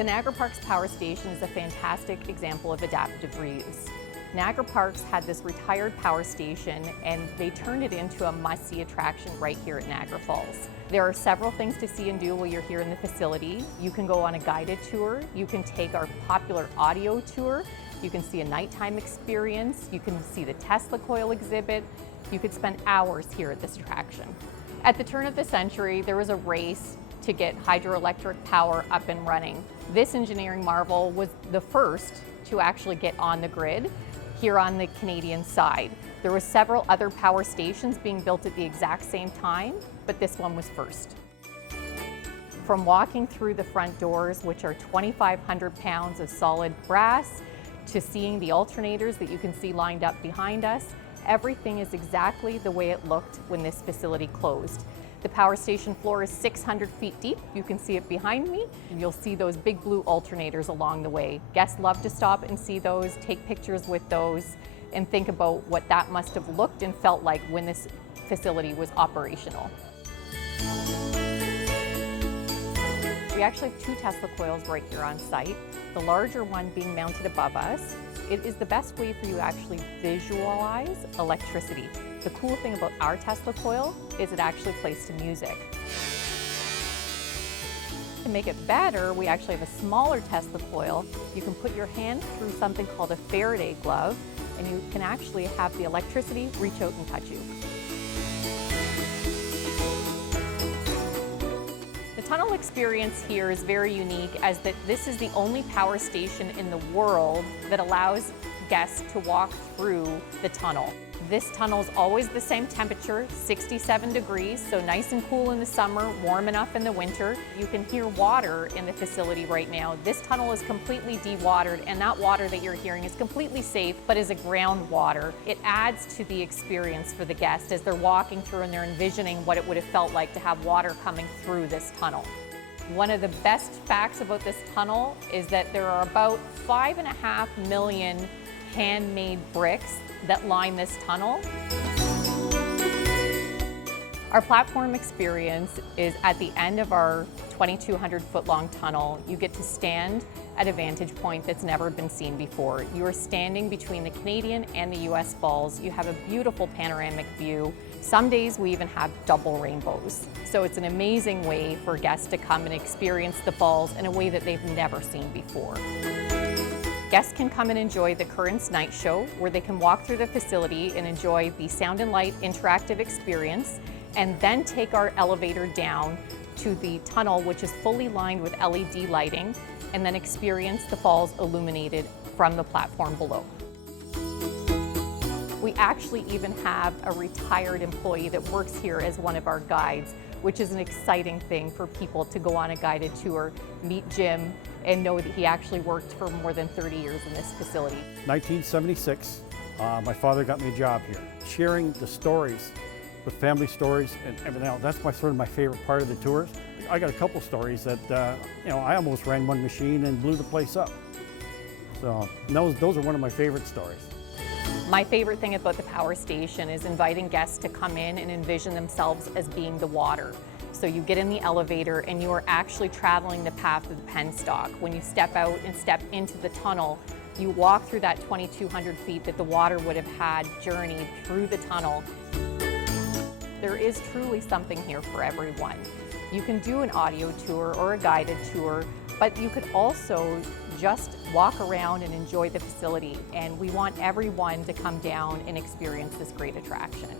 The Niagara Parks Power Station is a fantastic example of adaptive reuse. Niagara Parks had this retired power station and they turned it into a must-see attraction right here at Niagara Falls. There are several things to see and do while you're here in the facility. You can go on a guided tour, you can take our popular audio tour, you can see a nighttime experience, you can see the Tesla coil exhibit, you could spend hours here at this attraction. At the turn of the century, there was a race to get hydroelectric power up and running. This engineering marvel was the first to actually get on the grid here on the Canadian side. There were several other power stations being built at the exact same time, but this one was first. From walking through the front doors, which are 2,500 pounds of solid brass, to seeing the alternators that you can see lined up behind us, everything is exactly the way it looked when this facility closed. The power station floor is 600 feet deep. You can see it behind me. And you'll see those big blue alternators along the way. Guests love to stop and see those, take pictures with those, and think about what that must have looked and felt like when this facility was operational. We actually have 2 Tesla coils right here on site. The larger one being mounted above us. It is the best way for you to actually visualize electricity. The cool thing about our Tesla coil is it actually plays to music. To make it better, we actually have a smaller Tesla coil. You can put your hand through something called a Faraday glove, and you can actually have the electricity reach out and touch you. The tunnel experience here is very unique as that this is the only power station in the world that allows guests to walk through the tunnel. This tunnel is always the same temperature, 67 degrees, so nice and cool in the summer, warm enough in the winter. You can hear water in the facility right now. This tunnel is completely dewatered, and that water that you're hearing is completely safe, but is a groundwater. It adds to the experience for the guest as they're walking through and they're envisioning what it would have felt like to have water coming through this tunnel. One of the best facts about this tunnel is that there are about 5.5 million handmade bricks that line this tunnel. Our platform experience is at the end of our 2,200 foot long tunnel. You get to stand at a vantage point that's never been seen before. You are standing between the Canadian and the US Falls. You have a beautiful panoramic view. Some days we even have double rainbows. So it's an amazing way for guests to come and experience the falls in a way that they've never seen before. Guests can come and enjoy the Currents Night Show, where they can walk through the facility and enjoy the Sound and Light interactive experience, and then take our elevator down to the tunnel, which is fully lined with LED lighting, and then experience the falls illuminated from the platform below. We actually even have a retired employee that works here as one of our guides, which is an exciting thing for people to go on a guided tour, meet Jim, and know that he actually worked for more than 30 years in this facility. 1976, my father got me a job here. Sharing the stories, the family stories and everything else, that's sort of my favorite part of the tours. I got a couple stories that, I almost ran one machine and blew the place up. So those are one of my favorite stories. My favorite thing about the power station is inviting guests to come in and envision themselves as being the water. So you get in the elevator and you are actually traveling the path of the penstock. When you step out and step into the tunnel, you walk through that 2,200 feet that the water would have had journeyed through the tunnel. There is truly something here for everyone. You can do an audio tour or a guided tour, but you could also just walk around and enjoy the facility. And we want everyone to come down and experience this great attraction.